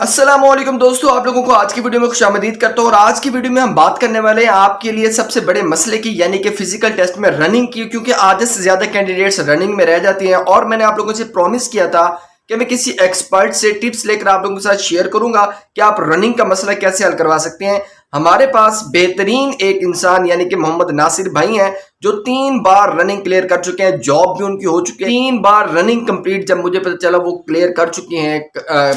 अस्सलामुअलैकुम दोस्तों, आप लोगों को आज की वीडियो में खुशामदीद करता हूँ। और आज की वीडियो में हम बात करने वाले हैं आपके लिए सबसे बड़े मसले की, यानी कि फिजिकल टेस्ट में रनिंग की। क्योंकि आधे से ज्यादा कैंडिडेट्स रनिंग में रह जाती हैं और मैंने आप लोगों से प्रॉमिस किया था कि मैं किसी एक्सपर्ट से टिप्स लेकर आप लोगों के साथ शेयर करूंगा कि आप रनिंग का मसला कैसे हल करवा सकते हैं। हमारे पास बेहतरीन एक इंसान यानी कि मोहम्मद नासिर भाई हैं, जो 3 बार रनिंग क्लियर कर चुके हैं, जॉब भी उनकी हो चुकी है। 3 बार रनिंग कंप्लीट जब मुझे पता चला वो क्लियर कर चुके हैं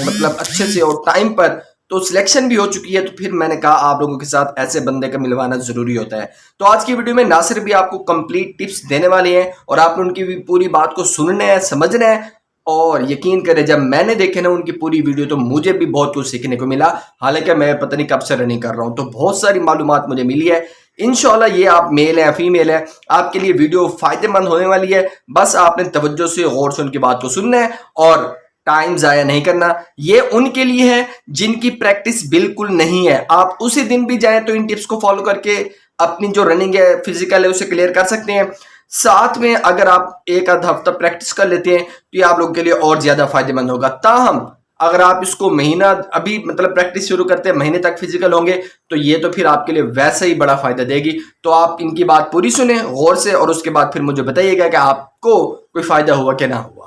मतलब अच्छे से और टाइम पर, तो सिलेक्शन भी हो चुकी है। तो फिर मैंने कहा आप लोगों के साथ ऐसे बंदे का मिलवाना जरूरी होता है। तो आज की वीडियो में नासिर भी आपको कंप्लीट टिप्स देने वाले हैं और आपने उनकी भी पूरी बात को सुनना है, समझना है। और यकीन करें, जब मैंने देखे ना उनकी पूरी वीडियो, तो मुझे भी बहुत कुछ सीखने को मिला। हालांकि मैं पता नहीं कब से रनिंग कर रहा हूं, तो बहुत सारी मालूमात मुझे मिली है। इंशाल्लाह ये आप मेल है फीमेल है, आपके लिए वीडियो फायदेमंद होने वाली है। बस आपने तवज्जो से गौर से उनकी बात को सुनना है और टाइम जाया नहीं करना। ये उनके लिए है जिनकी प्रैक्टिस बिल्कुल नहीं है। आप उसी दिन भी जाएं तो इन टिप्स को फॉलो करके अपनी जो रनिंग है, फिजिकल है, उसे क्लियर कर सकते हैं। साथ में अगर आप एक आध हफ्ता प्रैक्टिस कर लेते हैं तो ये आप लोगों के लिए और ज्यादा फायदेमंद होगा। ताहम अगर आप इसको महीना अभी मतलब प्रैक्टिस शुरू करते हैं, महीने तक फिजिकल होंगे, तो ये तो फिर आपके लिए वैसे ही बड़ा फायदा देगी। तो आप इनकी बात पूरी सुने गौर से और उसके बाद फिर मुझे बताइएगा कि आपको कोई फायदा हुआ कि ना हुआ।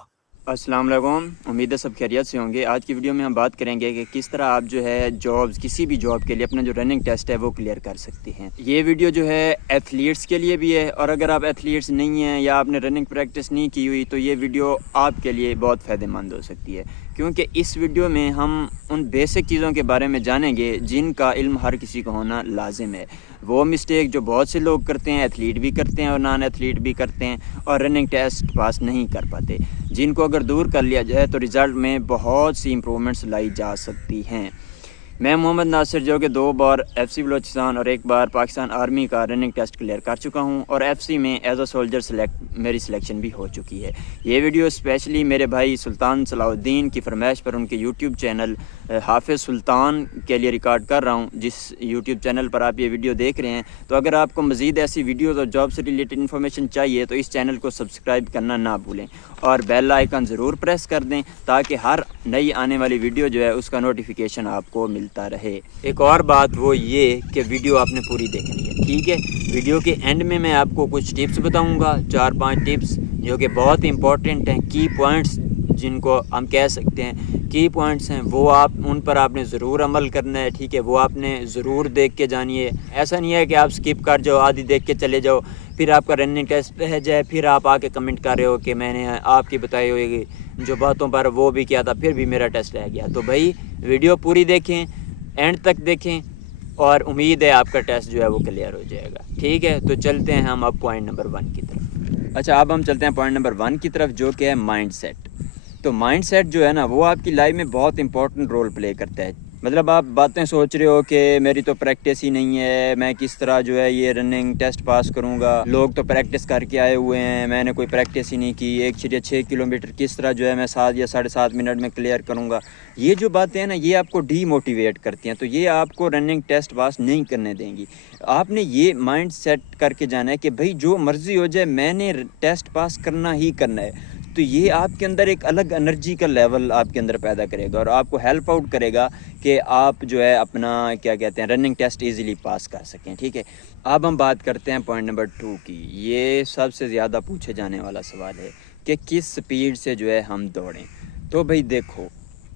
अस्सलाम वालेकुम, उम्मीद है सब खैरियत से होंगे। आज की वीडियो में हम बात करेंगे कि किस तरह आप जो है जॉब्स, किसी भी जॉब के लिए अपना जो रनिंग टेस्ट है वो क्लियर कर सकते हैं। ये वीडियो जो है एथलीट्स के लिए भी है, और अगर आप एथलीट्स नहीं हैं या आपने रनिंग प्रैक्टिस नहीं की हुई तो ये वीडियो आपके लिए बहुत फ़ायदेमंद हो सकती है। क्योंकि इस वीडियो में हम उन बेसिक चीज़ों के बारे में जानेंगे जिनका इल्म हर किसी को होना लाजिम है। वो मिस्टेक जो बहुत से लोग करते हैं, एथलीट भी करते हैं और नॉन एथलीट भी करते हैं, और रनिंग टेस्ट पास नहीं कर पाते, जिनको अगर दूर कर लिया जाए तो रिज़ल्ट में बहुत सी इम्प्रूवमेंट्स लाई जा सकती हैं। मैं मोहम्मद नासिर, जो कि 2 बार FC बलोचिस्तान और 1 बार पाकिस्तान आर्मी का रनिंग टेस्ट क्लियर कर चुका हूं, और FC में एज अ सोल्जर मेरी सिलेक्शन भी हो चुकी है। ये वीडियो स्पेशली मेरे भाई सुल्तान सलाउद्दीन की फरमाइश पर उनके यूट्यूब चैनल हाफिज़ सुल्तान के लिए रिकॉर्ड कर रहा हूं, जिस यूट्यूब चैनल पर आप ये वीडियो देख रहे हैं। तो अगर आपको मज़ीद ऐसी वीडियोज़ और जॉब से रिलेटेड इन्फॉर्मेशन चाहिए तो इस चैनल को सब्सक्राइब करना ना भूलें और बेल आइकन ज़रूर प्रेस कर दें, ताकि हर नई आने वाली वीडियो जो है उसका नोटिफिकेशन आपको मिलता रहे। एक और बात वो ये कि वीडियो आपने पूरी देखनी है, ठीक है। वीडियो के एंड में मैं आपको कुछ टिप्स बताऊंगा, 4-5 टिप्स जो कि बहुत इंपॉर्टेंट हैं। की पॉइंट्स जिनको हम कह सकते हैं की पॉइंट्स हैं, वो आप उन पर आपने ज़रूर अमल करना है, ठीक है। वो आपने ज़रूर देख के जानिए। ऐसा नहीं है कि आप स्किप कर जाओ, आधी देख के चले जाओ, फिर आपका रनिंग टेस्ट रह जाए, फिर आप आके कमेंट कर रहे हो कि मैंने आपकी बताई हुई जो बातों पर वो भी किया था, फिर भी मेरा टेस्ट रह गया। तो भाई वीडियो पूरी देखें, एंड तक देखें, और उम्मीद है आपका टेस्ट जो है वो क्लियर हो जाएगा, ठीक है। तो चलते हैं हम अब पॉइंट नंबर 1 की तरफ। अच्छा, अब हम चलते हैं पॉइंट नंबर 1 की तरफ, जो कि है माइंड सेट। तो माइंड सेट जो है ना, वो आपकी लाइफ में बहुत इंपॉर्टेंट रोल प्ले करता है। मतलब आप बातें सोच रहे हो कि मेरी तो प्रैक्टिस ही नहीं है, मैं किस तरह जो है ये रनिंग टेस्ट पास करूंगा, लोग तो प्रैक्टिस करके आए हुए हैं, मैंने कोई प्रैक्टिस ही नहीं की, 1.6 किलोमीटर किस तरह जो है मैं 7 या 7.5 मिनट में क्लियर करूंगा। ये जो बातें हैं ना, ये आपको डीमोटिवेट करती हैं, तो ये आपको रनिंग टेस्ट पास नहीं करने देंगी। आपने ये माइंड सेट करके जाना है कि भाई जो मर्ज़ी हो जाए, मैंने टेस्ट पास करना ही करना है। तो ये आपके अंदर एक अलग एनर्जी का लेवल आपके अंदर पैदा करेगा और आपको हेल्प आउट करेगा कि आप जो है अपना क्या कहते हैं रनिंग टेस्ट इजीली पास कर सकें, ठीक है। अब हम बात करते हैं पॉइंट नंबर 2 की। ये सबसे ज़्यादा पूछे जाने वाला सवाल है कि किस स्पीड से जो है हम दौड़ें। तो भाई देखो,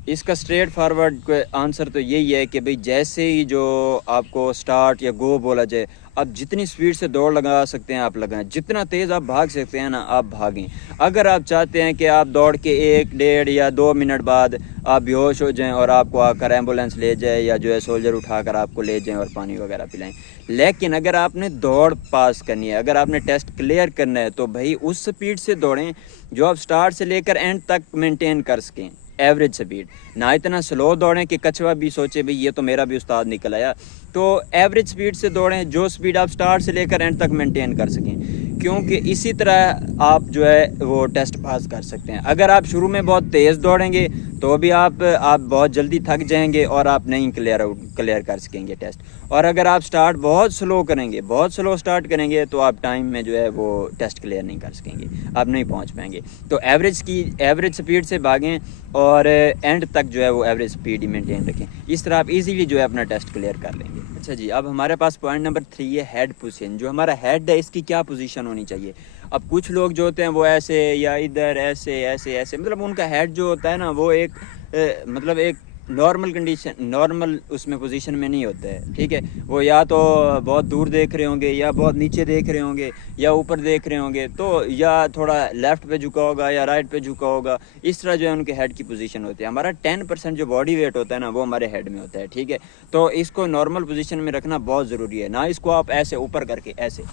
इसका स्ट्रेट फॉरवर्ड आंसर तो यही है कि भाई जैसे ही जो आपको स्टार्ट या गो बोला जाए, आप जितनी स्पीड से दौड़ लगा सकते हैं आप लगाएं, जितना तेज़ आप भाग सकते हैं ना आप भागें। अगर आप चाहते हैं कि आप दौड़ के 1, 1.5 या 2 मिनट बाद आप बेहोश हो जाएं और आपको आकर एम्बुलेंस ले जाए या जो है सोल्जर उठाकर आपको ले जाएं और पानी वगैरह पिलाएं, लेकिन अगर आपने दौड़ पास करनी है, अगर आपने टेस्ट क्लियर करना है, तो भाई उस स्पीड से दौड़ें जो आप स्टार्ट से लेकर एंड तक मेंटेन कर सकें, एवरेज स्पीड। ना इतना स्लो दौड़ें कि कछुआ भी सोचे भाई ये तो मेरा भी उस्ताद निकल आया। तो एवरेज स्पीड से दौड़ें, जो स्पीड आप स्टार्ट से लेकर एंड तक मेंटेन कर सकें। क्योंकि इसी तरह आप जो है वो टेस्ट पास कर सकते हैं। अगर आप शुरू में बहुत तेज़ दौड़ेंगे तो भी आप बहुत जल्दी थक जाएंगे और आप नहीं क्लियर कर सकेंगे टेस्ट। और अगर आप स्टार्ट बहुत स्लो करेंगे, बहुत स्लो स्टार्ट करेंगे, तो आप टाइम में जो है वो टेस्ट क्लियर नहीं कर सकेंगे, आप नहीं पहुंच पाएंगे। तो एवरेज स्पीड से भागें और एंड तक जो है वो एवरेज स्पीड ही मेंटेन रखें। इस तरह आप इजीली जो है अपना टेस्ट क्लियर कर लेंगे। अच्छा जी, अब हमारे पास पॉइंट नंबर 3 है हेड पोजीशन। जो हमारा हेड है इसकी क्या पोजीशन होनी चाहिए। अब कुछ लोग जो होते हैं वो ऐसे या इधर ऐसे ऐसे ऐसे, मतलब उनका हेड जो होता है ना वो एक मतलब एक नॉर्मल उसमें पोजीशन में नहीं होता है, ठीक है। वो या तो बहुत दूर देख रहे होंगे, या बहुत नीचे देख रहे होंगे, या ऊपर देख रहे होंगे, तो या थोड़ा लेफ़्ट पे झुका होगा या राइट पे झुका होगा। इस तरह जो है उनके हेड की पोजीशन होती है। हमारा 10% जो बॉडी वेट होता है ना वो हमारे हेड में होता है, ठीक है। तो इसको नॉर्मल पोजीशन में रखना बहुत ज़रूरी है। ना इसको आप ऐसे ऊपर करके ऐसे,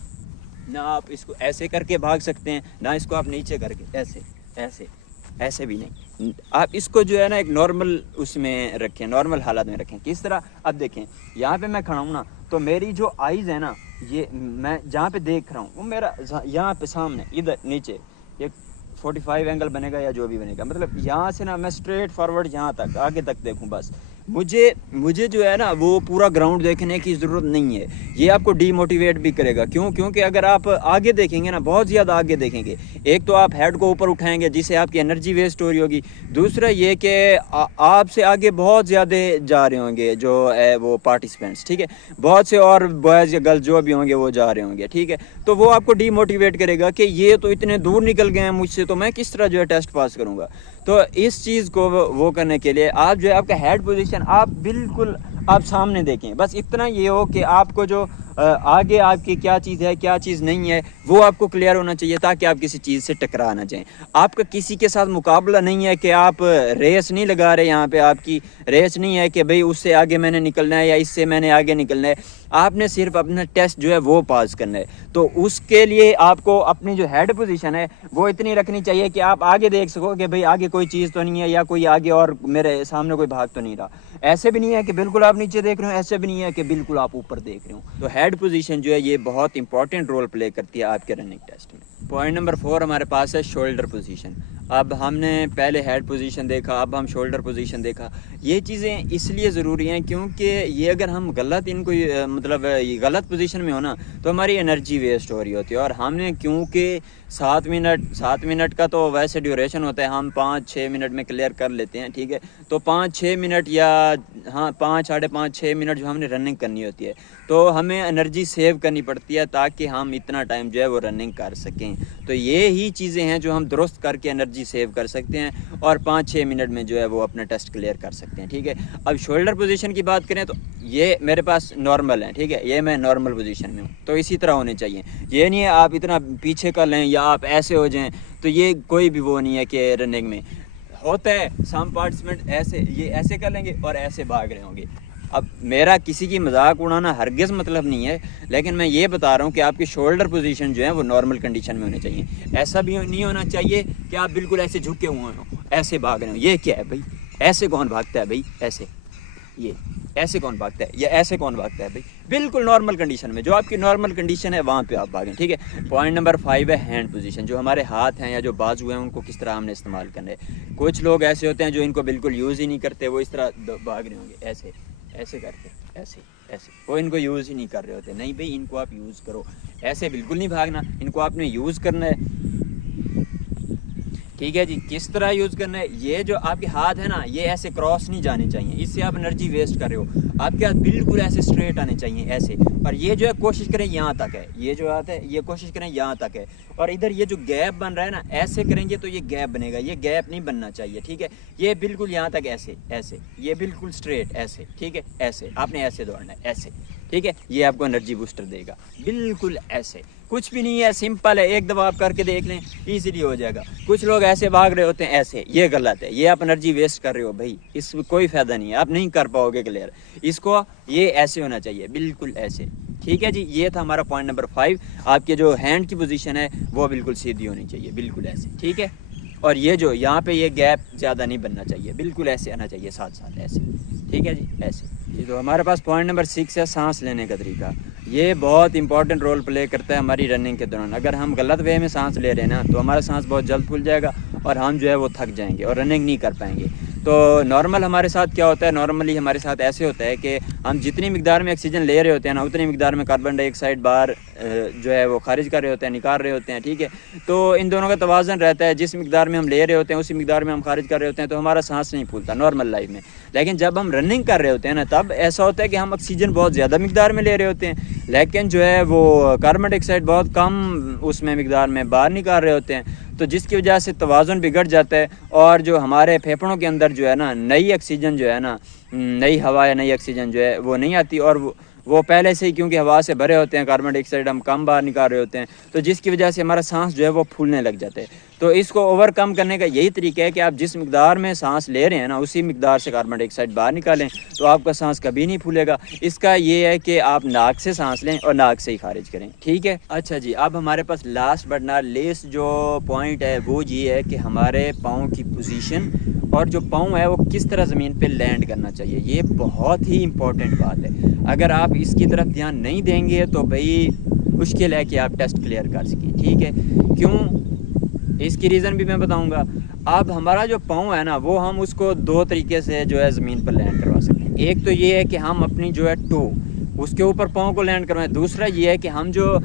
ना आप इसको ऐसे करके भाग सकते हैं, ना इसको आप नीचे करके ऐसे ऐसे ऐसे भी नहीं। आप इसको जो है ना एक नॉर्मल उसमें रखें, नॉर्मल हालत में रखें। किस तरह, अब देखें यहाँ पे मैं खड़ा हूँ ना, तो मेरी जो आइज़ है ना, ये मैं जहाँ पे देख रहा हूँ वो मेरा यहाँ पे सामने इधर नीचे एक 45 एंगल बनेगा या जो भी बनेगा, मतलब यहाँ से ना मैं स्ट्रेट फॉरवर्ड यहाँ तक आगे तक देखूँ बस। मुझे जो है ना वो पूरा ग्राउंड देखने की ज़रूरत नहीं है। ये आपको डीमोटिवेट भी करेगा। क्योंकि अगर आप आगे देखेंगे ना, बहुत ज़्यादा आगे देखेंगे, एक तो आप हेड को ऊपर उठाएंगे जिससे आपकी एनर्जी वेस्ट हो रही होगी। दूसरा ये कि आपसे आगे बहुत ज़्यादा जा रहे होंगे जो है वो पार्टिसिपेंट्स, ठीक है। बहुत से और बॉयज़ या गर्ल्स जो भी होंगे वो जा रहे होंगे, ठीक है। तो वो आपको डीमोटिवेट करेगा कि ये तो इतने दूर निकल गए हैं मुझसे, तो मैं किस तरह जो है टेस्ट पास करूँगा। तो इस चीज़ को वो करने के लिए आप जो है आपका हेड पोजीशन आप बिल्कुल आप सामने देखें। बस इतना ये हो कि आपको जो आगे आपकी क्या चीज़ है क्या चीज़ नहीं है वो आपको क्लियर होना चाहिए, ताकि आप किसी चीज़ से टकरा ना जाएं। आपका किसी के साथ मुकाबला नहीं है कि आप रेस नहीं लगा रहे, यहाँ पे आपकी रेस नहीं है कि भाई उससे आगे मैंने निकलना है या इससे मैंने आगे निकलना है। आपने सिर्फ अपना टेस्ट जो है वो पास करना है। तो उसके लिए आपको अपनी जो हेड पोजीशन है वो इतनी रखनी चाहिए कि आप आगे देख सको कि भाई आगे कोई चीज़ तो नहीं है, या कोई आगे और मेरे सामने कोई भाग तो नहीं रहा। ऐसे भी नहीं है कि बिल्कुल आप नीचे देख रहे हो, ऐसे भी नहीं है कि बिल्कुल आप ऊपर देख रहे हो। तो हेड पोजीशन जो है ये बहुत इंपॉर्टेंट रोल प्ले करती है आपके रनिंग टेस्ट में। पॉइंट नंबर 4 हमारे पास है शोल्डर पोजीशन। अब हमने पहले हेड पोजीशन देखा, अब हम शोल्डर पोजीशन देखा। ये चीज़ें इसलिए ज़रूरी हैं क्योंकि ये अगर हम गलत इनको मतलब ये गलत पोजीशन में हो ना तो हमारी एनर्जी वेस्ट हो रही होती है। और हमने क्योंकि 7 मिनट का तो वैसे ड्यूरेशन होता है, हम 5-6 मिनट में क्लियर कर लेते हैं, ठीक है। तो 5-6 मिनट या हाँ 5 साढ़े 5-6 मिनट जो हमने रनिंग करनी होती है, तो हमें एनर्जी सेव करनी पड़ती है ताकि हम इतना टाइम जो है वो रनिंग कर सकें। तो ये ही चीज़ें हैं जो हम दुरुस्त करके एनर्जी सेव कर सकते हैं और 5-6 मिनट में जो है वो अपना टेस्ट क्लियर कर सकते हैं, ठीक है। अब शोल्डर पोजीशन की बात करें तो ये मेरे पास नॉर्मल है, ठीक है, ये मैं नॉर्मल पोजीशन में हूँ, तो इसी तरह होने चाहिए। ये नहीं है आप इतना पीछे कर लें या आप ऐसे हो जाएं, तो ये कोई भी वो नहीं है कि रनिंग में होता है। सम पार्टिसिपेंट ऐसे ये ऐसे कर लेंगे और ऐसे भाग रहे होंगे। अब मेरा किसी की मजाक उड़ाना हरगिज़ मतलब नहीं है, लेकिन मैं ये बता रहा हूँ कि आपकी शोल्डर पोजीशन जो है वो नॉर्मल कंडीशन में होनी चाहिए। ऐसा भी नहीं होना चाहिए कि आप बिल्कुल ऐसे झुके हुए हो, ऐसे भाग रहे हो। ये क्या है भाई, ऐसे कौन भागता है भाई, ऐसे ये ऐसे कौन भागता है या ऐसे कौन भागता है भाई। बिल्कुल नॉर्मल कंडीशन में, जो आपकी नॉर्मल कंडीशन है वहाँ पे आप भागें, ठीक है। पॉइंट नंबर 5 है हैंड पोजीशन। जो हमारे हाथ हैं या जो बाजू हैं उनको किस तरह हमने इस्तेमाल करना है। कुछ लोग ऐसे होते हैं जो इनको बिल्कुल यूज़ ही नहीं करते, वो इस तरह भाग रहे होंगे ऐसे ऐसे करके, ऐसे ऐसे, वो इनको यूज़ ही नहीं कर रहे होते। नहीं भाई, इनको आप यूज़ करो, ऐसे बिल्कुल नहीं भागना, इनको आपने यूज़ करना है, ठीक है जी। किस तरह यूज़ करना है, ये जो आपके हाथ है ना ये ऐसे क्रॉस नहीं जाने चाहिए, इससे आप एनर्जी वेस्ट कर रहे हो। आपके हाथ बिल्कुल ऐसे स्ट्रेट आने चाहिए ऐसे, और ये जो है कोशिश करें यहाँ तक है, ये जो हाथ है ये कोशिश करें यहाँ तक है। और इधर ये जो गैप बन रहा है ना, ऐसे करेंगे तो ये गैप बनेगा, ये गैप नहीं बनना चाहिए, ठीक है। ये बिल्कुल यहाँ तक ऐसे ऐसे, ये बिल्कुल स्ट्रेट ऐसे, ठीक है। ऐसे आपने ऐसे दौड़ना है ऐसे, ठीक है। ये आपको एनर्जी बूस्टर देगा, बिल्कुल ऐसे। कुछ भी नहीं है, सिंपल है, एक दफ़ा आप करके देख लें, इजीली हो जाएगा। कुछ लोग ऐसे भाग रहे होते हैं ऐसे, ये गलत है, ये आप एनर्जी वेस्ट कर रहे हो भाई, इसमें कोई फ़ायदा नहीं है, आप नहीं कर पाओगे क्लियर। इसको ये ऐसे होना चाहिए, बिल्कुल ऐसे, ठीक है जी। ये था हमारा पॉइंट नंबर 5। आपके जो हैंड की पोजीशन है वो बिल्कुल सीधी होनी चाहिए, बिल्कुल ऐसे, ठीक है। और ये जो यहाँ पे ये गैप ज़्यादा नहीं बनना चाहिए, बिल्कुल ऐसे आना चाहिए साथ साथ ऐसे, ठीक है जी, ऐसे। ये तो हमारे पास पॉइंट नंबर 6 है, सांस लेने का तरीका। ये बहुत इंपॉर्टेंट रोल प्ले करता है हमारी रनिंग के दौरान। अगर हम गलत वे में सांस ले रहे हैं ना तो हमारा सांस बहुत जल्द फूल जाएगा और हम जो है वो थक जाएंगे और रनिंग नहीं कर पाएंगे। तो नॉर्मल हमारे साथ क्या होता है, नॉर्मली हमारे साथ ऐसे होता है कि हम जितनी मिकदार में ऑक्सीजन ले रहे होते हैं ना उतनी मिकदार में कार्बन डाइऑक्साइड बाहर जो है वो खारिज कर रहे होते हैं, निकाल रहे होते हैं, ठीक है। तो इन दोनों का तवाज़न रहता है, जिस मिकदार में हम ले रहे होते हैं उसी मिकदार में हम खारिज कर रहे होते हैं, तो हमारा सांस नहीं फूलता नॉर्मल लाइफ में। लेकिन जब हम रनिंग कर रहे होते हैं ना तब ऐसा होता है कि हम ऑक्सीजन बहुत ज़्यादा मिकदार में ले रहे होते हैं, लेकिन जो है वो कार्बन डाइऑक्साइड बहुत कम उसमें मिकदार में बाहर निकाल रहे होते हैं, तो जिसकी वजह से तवाज़ुन बिगड़ जाता है और जो हमारे फेफड़ों के अंदर जो है ना नई ऑक्सीजन जो है ना, नई हवा या नई ऑक्सीजन जो है वो नहीं आती, और वो पहले से ही क्योंकि हवा से भरे होते हैं, कार्बन डाइऑक्साइड हम कम बाहर निकाल रहे होते हैं, तो जिसकी वजह से हमारा सांस जो है वो फूलने लग जाता है। तो इसको ओवरकम करने का यही तरीका है कि आप जिस मिकदार में सांस ले रहे हैं ना उसी मिकदार से कार्बन डाइऑक्साइड बाहर निकालें, तो आपका सांस कभी नहीं फूलेगा। इसका ये है कि आप नाक से सांस लें और नाक से ही खारिज करें, ठीक है। अच्छा जी, अब हमारे पास लास्ट बट नॉट लीस्ट जो पॉइंट है वो ये है कि हमारे पाँव की पोजीशन और जो पाँव है वो किस तरह ज़मीन पे लैंड करना चाहिए। ये बहुत ही इम्पोर्टेंट बात है। अगर आप इसकी तरफ ध्यान नहीं देंगे तो भाई मुश्किल है कि आप टेस्ट क्लियर कर सकें, ठीक है। क्यों, इसकी रीज़न भी मैं बताऊंगा। अब हमारा जो पाँव है ना वो हम उसको दो तरीके से जो है ज़मीन पर लैंड करवा सकते हैं। एक तो ये है कि हम अपनी जो है टो उसके ऊपर पाँव को लैंड करवाएं। दूसरा ये है कि हम जो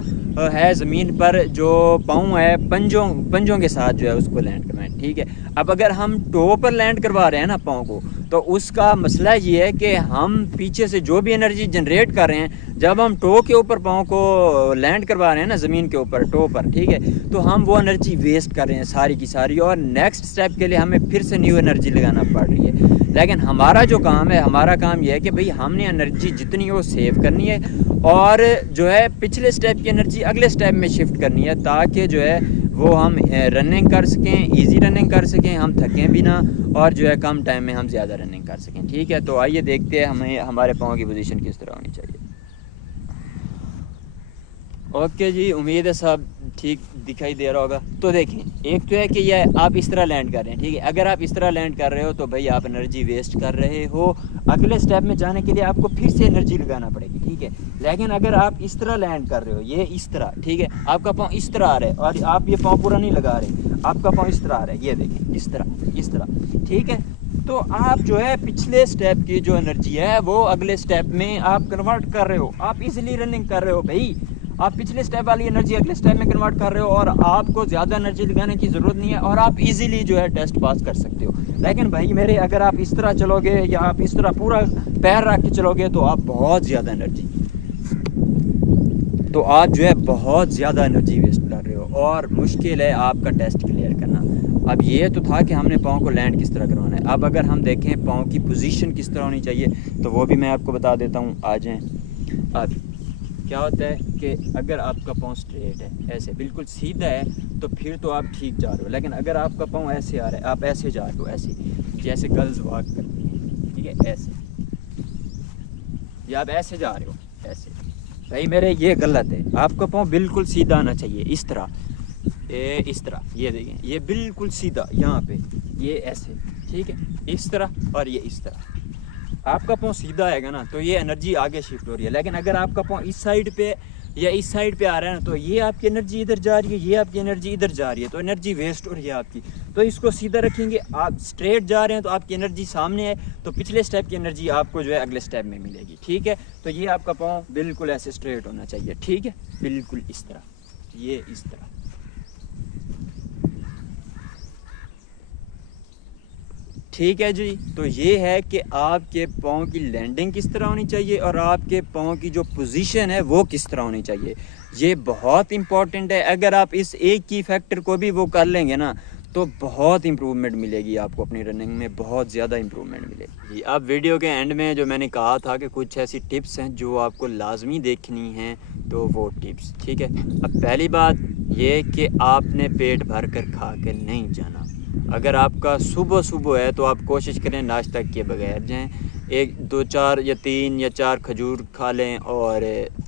है ज़मीन पर जो पाँव है पंजों के साथ जो है उसको लैंड करवाएं, ठीक है। अब अगर हम टो पर लैंड करवा रहे हैं ना पाँव को, तो उसका मसला ये है कि हम पीछे से जो भी एनर्जी जनरेट कर रहे हैं, जब हम टो के ऊपर पाँव को लैंड करवा रहे हैं ना ज़मीन के ऊपर टो पर, ठीक है, तो हम वो एनर्जी वेस्ट कर रहे हैं सारी की सारी, और नेक्स्ट स्टेप के लिए हमें फिर से न्यू एनर्जी लगाना पड़ रही है। लेकिन हमारा जो काम है, हमारा काम यह है कि भाई हमने एनर्जी जितनी हो सेव करनी है और जो है पिछले स्टेप की एनर्जी अगले स्टेप में शिफ्ट करनी है, ताकि जो है वो हम रनिंग कर सकें, इजी रनिंग कर सकें, हम थकें भी ना, और जो है कम टाइम में हम ज़्यादा रनिंग कर सकें, ठीक है। तो आइए देखते हैं हमें हमारे पाँव की पोजीशन किस तरह होनी चाहिए। ओके जी, उम्मीद है सब ठीक दिखाई दे रहा होगा। तो देखें, एक तो है कि ये आप इस तरह लैंड कर रहे हैं, ठीक है। अगर आप इस तरह लैंड कर रहे हो तो भाई आप एनर्जी वेस्ट कर रहे हो, अगले स्टेप में जाने के लिए आपको फिर से एनर्जी लगाना पड़ेगी, ठीक है। लेकिन अगर आप इस तरह लैंड कर रहे हो, ये इस तरह, ठीक है, आपका पाँव इस तरह आ रहा है और आप ये पाँव पूरा नहीं लगा रहे, आपका पाँव इस तरह आ रहा है, ये देखें इस तरह, ठीक है। तो आप जो है पिछले स्टेप की जो एनर्जी है वो अगले स्टेप में आप कन्वर्ट कर रहे हो, आप इजीली रनिंग कर रहे हो भाई। आप पिछले स्टेप वाली एनर्जी अगले स्टेप में कन्वर्ट कर रहे हो और आपको ज़्यादा एनर्जी लगाने की ज़रूरत नहीं है और आप इजीली जो है टेस्ट पास कर सकते हो। लेकिन भाई मेरे, अगर आप इस तरह चलोगे या आप इस तरह पूरा पैर रख के चलोगे तो आप बहुत ज़्यादा एनर्जी वेस्ट कर रहे हो और मुश्किल है आपका टेस्ट क्लियर करना। अब ये तो था कि हमने पाँव को लैंड किस तरह करवाना है। अब अगर हम देखें पाँव की पोजीशन किस तरह होनी चाहिए तो वो भी मैं आपको बता देता हूँ। आ जाएं। अब क्या होता है कि अगर आपका पाँव स्ट्रेट है, ऐसे बिल्कुल सीधा है, तो फिर तो आप ठीक जा रहे हो। लेकिन अगर आपका पाँव ऐसे आ रहा है, आप ऐसे जा रहे हो, ऐसे जैसे गर्ल्स वॉक करती हैं, ठीक है, ऐसे, या आप ऐसे जा रहे हो ऐसे, भाई मेरे ये गलत है। आपका पाँव बिल्कुल सीधा आना चाहिए, इस तरह, इस तरह, ये देखें, ये बिल्कुल सीधा यहाँ पे, ये ऐसे, ठीक है, इस तरह और ये इस तरह। आपका पाँव सीधा आएगा ना तो ये एनर्जी आगे शिफ्ट हो रही है। लेकिन अगर आपका पाँव इस साइड पे या इस साइड पे आ रहा है ना तो ये आपकी एनर्जी इधर जा रही है, ये आपकी एनर्जी इधर जा रही है, तो एनर्जी वेस्ट हो रही है आपकी। तो इसको सीधा रखेंगे, आप स्ट्रेट जा रहे हैं तो आपकी एनर्जी सामने है, तो पिछले स्टेप की एनर्जी आपको जो है अगले स्टेप में मिलेगी, ठीक है। तो ये आपका पाँव बिल्कुल ऐसे स्ट्रेट होना चाहिए, ठीक है, बिल्कुल इस तरह, ये इस तरह। ठीक है जी। तो ये है कि आपके पाँव की लैंडिंग किस तरह होनी चाहिए और आपके पाँव की जो पोजीशन है वो किस तरह होनी चाहिए। ये बहुत इंपॉर्टेंट है। अगर आप इस एक की फैक्टर को भी वो कर लेंगे ना तो बहुत इम्प्रूवमेंट मिलेगी आपको, अपनी रनिंग में बहुत ज़्यादा इम्प्रूवमेंट मिलेगी जी। अब वीडियो के एंड में जो मैंने कहा था कि कुछ ऐसी टिप्स हैं जो आपको लाजमी देखनी हैं, तो वो टिप्स, ठीक है। अब पहली बात ये कि आपने पेट भर कर खा कर नहीं जाना। अगर आपका सुबह सुबह है तो आप कोशिश करें नाश्ता किए बगैर जाएं, 1 2 4 या 3 या 4 खजूर खा लें और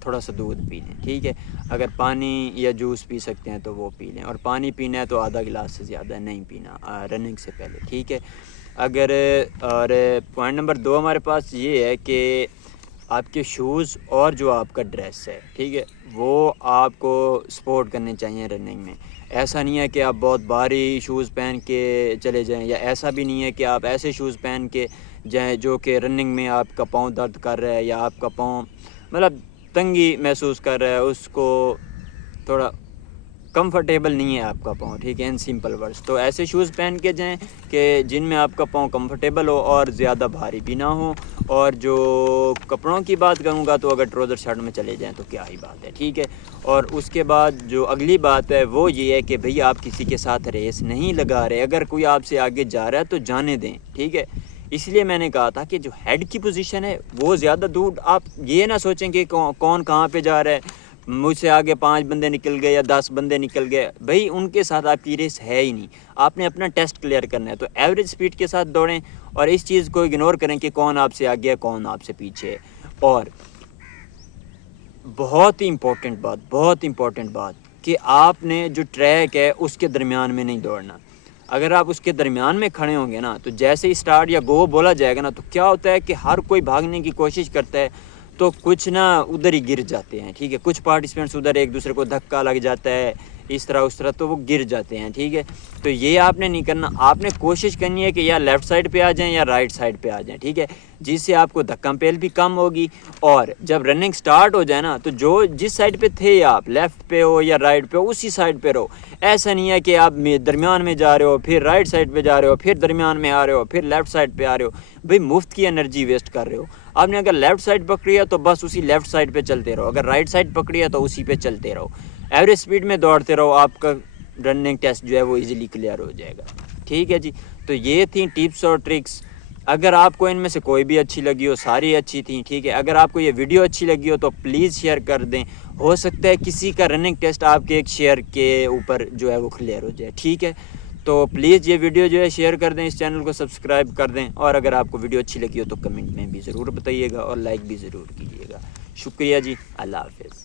थोड़ा सा दूध पी लें, ठीक है। अगर पानी या जूस पी सकते हैं तो वो पी लें, और पानी पीना है तो आधा गिलास से ज़्यादा नहीं पीना रनिंग से पहले, ठीक है। अगर और पॉइंट नंबर 2 हमारे पास ये है कि आपके शूज़ और जो आपका ड्रेस है, ठीक है, वो आपको सपोर्ट करने चाहिए रनिंग में। ऐसा नहीं है कि आप बहुत भारी शूज़ पहन के चले जाएं, या ऐसा भी नहीं है कि आप ऐसे शूज़ पहन के जाएं जो कि रनिंग में आपका पाँव दर्द कर रहा है या आपका पाँव मतलब तंगी महसूस कर रहा है, उसको थोड़ा कंफर्टेबल नहीं है आपका पाँव, ठीक है, इन सिंपल वर्ड्स। तो ऐसे शूज़ पहन के जाएं कि जिनमें आपका पाँव कंफर्टेबल हो और ज़्यादा भारी भी ना हो। और जो कपड़ों की बात करूँगा तो अगर ट्राउज़र शर्ट में चले जाएं तो क्या ही बात है, ठीक है। और उसके बाद जो अगली बात है वो ये है कि भैया आप किसी के साथ रेस नहीं लगा रहे, अगर कोई आपसे आगे जा रहा है तो जाने दें, ठीक है। इसलिए मैंने कहा था कि जो हेड की पोजीशन है वो ज़्यादा दूर, आप ये ना सोचें कि कौन कहाँ पे जा रहा है, मुझसे आगे 5 बंदे निकल गए या 10 बंदे निकल गए, भाई उनके साथ आपकी रेस है ही नहीं। आपने अपना टेस्ट क्लियर करना है, तो एवरेज स्पीड के साथ दौड़ें और इस चीज़ को इग्नोर करें कि कौन आपसे आगे है कौन आपसे पीछे है। और बहुत ही इम्पोर्टेंट बात कि आपने जो ट्रैक है उसके दरमियान में नहीं दौड़ना। अगर आप उसके दरमियान में खड़े होंगे ना, तो जैसे ही स्टार्ट या गो बोला जाएगा ना, तो क्या होता है कि हर कोई भागने की कोशिश करता है, तो कुछ ना उधर ही गिर जाते हैं, ठीक है। कुछ पार्टिसिपेंट्स उधर एक दूसरे को धक्का लग जाता है, इस तरह उस तरह, तो वो गिर जाते हैं, ठीक है। तो ये आपने नहीं करना, आपने कोशिश करनी है कि या लेफ़्ट साइड पे आ जाएं या राइट साइड पे आ जाएं, ठीक है, जिससे आपको धक्का पेल भी कम होगी। और जब रनिंग स्टार्ट हो जाए ना, तो जो जिस साइड पे थे आप, लेफ़्ट पे हो या राइट पे हो, उसी साइड पे रहो। ऐसा नहीं है कि आप दरमियान में जा रहे हो, फिर राइट साइड पे जा रहे हो, फिर दरमियान में आ रहे हो, फिर लेफ़्ट साइड पे आ रहे हो, भाई मुफ्त की एनर्जी वेस्ट कर रहे हो। आपने अगर लेफ़्ट साइड पकड़ी है तो बस उसी लेफ़्ट साइड पे चलते रहो, अगर राइट साइड पकड़ी है तो उसी पे चलते रहो, एवरेज स्पीड में दौड़ते रहो, आपका रनिंग टेस्ट जो है वो इजीली क्लियर हो जाएगा, ठीक है जी। तो ये थी टिप्स और ट्रिक्स। अगर आपको इनमें से कोई भी अच्छी लगी हो, सारी अच्छी थी, ठीक है। अगर आपको ये वीडियो अच्छी लगी हो तो प्लीज़ शेयर कर दें, हो सकता है किसी का रनिंग टेस्ट आपके एक शेयर के ऊपर जो है वो क्लियर हो जाए, ठीक है। तो प्लीज़ ये वीडियो जो है शेयर कर दें, इस चैनल को सब्सक्राइब कर दें, और अगर आपको वीडियो अच्छी लगी हो तो कमेंट में भी ज़रूर बताइएगा और लाइक भी ज़रूर कीजिएगा। शुक्रिया जी, अल्लाह हाफ़िज़।